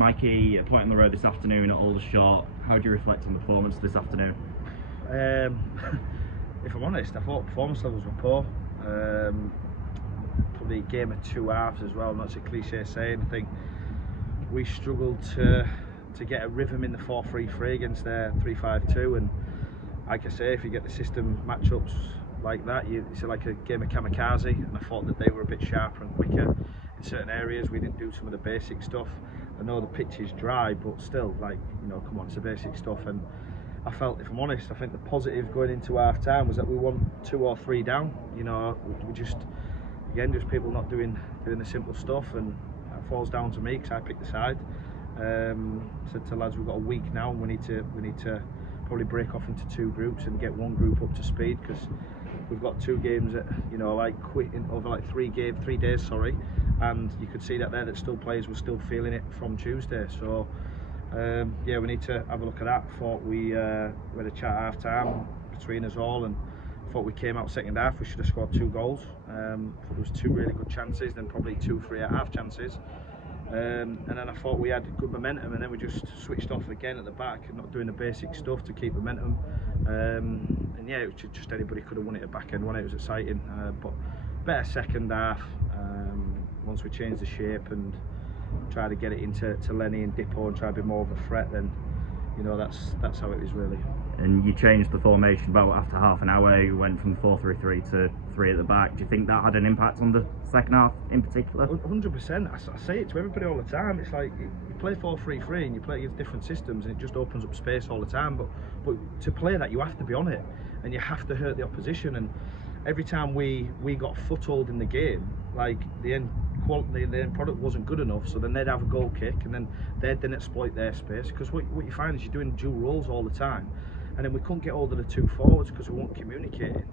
Mikey, a point on the road this afternoon at Aldershot. How do you reflect on the performance this afternoon? If I'm honest, I thought performance levels were poor. Probably a game of two halves as well. Not a cliche saying. I think we struggled to get a rhythm in the 4-3-3 against their 3-5-2, and like I say, if you get the system matchups like that, it's like a game of kamikaze. And I thought that they were a bit sharper and quicker in certain areas. We didn't do some of the basic stuff. I know the pitch is dry, but still, like, you know, come on, it's the basic stuff. And I felt, if I'm honest, I think the positive going into half time was that we won 2 or 3 down. You know, we just, again, just people not doing the simple stuff, and that falls down to me because I picked the side. Said to lads, we've got a week now, and we need to probably break off into 2 groups and get one group up to speed, because we've got 2 games that, you know, like quitting over like 3 days, sorry, and you could see that there that still players were still feeling it from Tuesday. So yeah, we need to have a look at that. Thought we had a chat half time between us all, and thought we came out second half, we should have scored 2 goals. Thought there was 2 really good chances, then probably 2 3.5 chances. And then I thought we had good momentum, and then we just switched off again at the back and not doing the basic stuff to keep momentum. And yeah, it was just anybody could have won it at back end one. It was exciting, but better second half. Once we changed the shape and tried to get it into Lenny and Dippo and try to be more of a threat, then, you know, that's how it was really. And you changed the formation about after half an hour. You went from 4-3-3 to 3 at the back. Do you think that had an impact on the second half in particular? 100%. I say it to everybody all the time. It's like you play 4-3-3 and you play against different systems, and it just opens up space all the time. But to play that, you have to be on it, and you have to hurt the opposition. And every time we got a foothold in the game, like the end product wasn't good enough, so then they'd have a goal kick, and then they'd then exploit their space, because what you find is you're doing dual roles all the time. And then we couldn't get hold of the 2 forwards because we weren't communicating.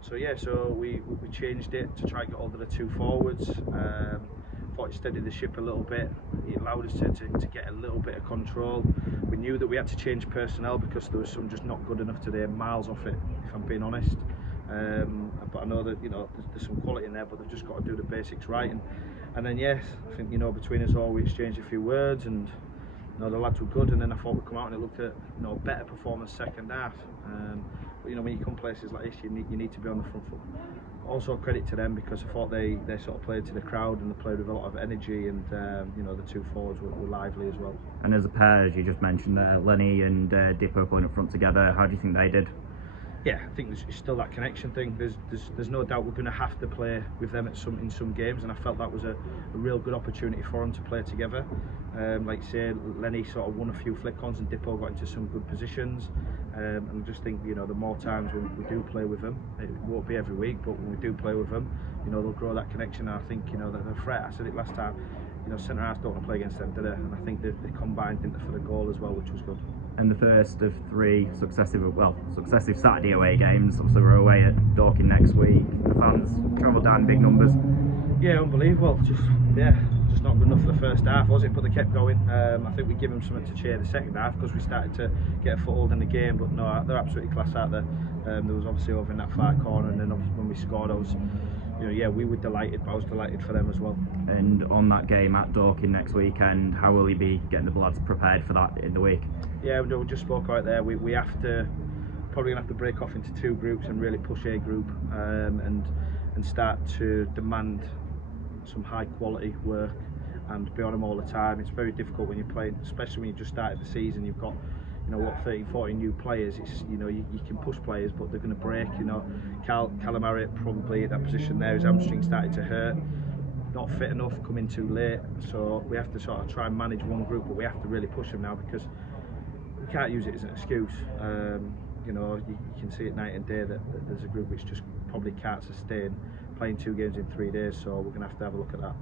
So yeah, so we changed it to try and get hold of the 2 forwards. Thought it steadied the ship a little bit. It allowed us to get a little bit of control. We knew that we had to change personnel because there was some just not good enough today, miles off it, if I'm being honest. But I know that, you know, there's some quality in there, but they've just got to do the basics right. And then yes, I think, you know, between us all we exchanged a few words, and you know, the lads were good, and then I thought we'd come out and it looked at, you know, better performance second half. But you know, when you come places like this, you need to be on the front foot. Also credit to them, because I thought they sort of played to the crowd, and they played with a lot of energy, and you know, the 2 forwards were lively as well. And as a pair, as you just mentioned, Lenny and Dippo playing up front together, how do you think they did? Yeah, I think there's still that connection thing. There's no doubt we're going to have to play with them in some games, and I felt that was a real good opportunity for them to play together. Like I say, Lenny sort of won a few flick-ons, and Dippo got into some good positions. And I just think, you know, the more times we do play with them, it won't be every week, but when we do play with them, you know, they'll grow that connection. And I think, you know, that the threat, I said it last time, you know, centre halves don't want to play against them, do they? And I think they combined into for the goal as well, which was good. And the first of 3 successive Saturday away games. Obviously we're away at Dorking next week. The fans travel down in big numbers. Yeah, unbelievable. Just not good enough for the first half, was it? But they kept going. I think we give them something to cheer the second half, because we started to get a foothold in the game. But no, they're absolutely class out there. There was obviously over in that far corner, and then obviously when we scored, I was, you know, yeah, we were delighted, but I was delighted for them as well. And on that game at Dorking next weekend, how will you be getting the lads prepared for that in the week? Yeah, we just spoke out there. We have to probably gonna have to break off into 2 groups and really push a group, and start to demand some high quality work and be on them all the time. It's very difficult when you're playing, especially when you just started the season. You've got, you know, what, 30, 40 new players. It's, you know, you can push players, but they're going to break. You know, Callum Harriott probably at that position there, his hamstring started to hurt, not fit enough, coming too late. So we have to sort of try and manage one group, but we have to really push them now, because we can't use it as an excuse. You know, you can see it night and day that there's a group which just probably can't sustain playing 2 games in 3 days. So we're going to have a look at that.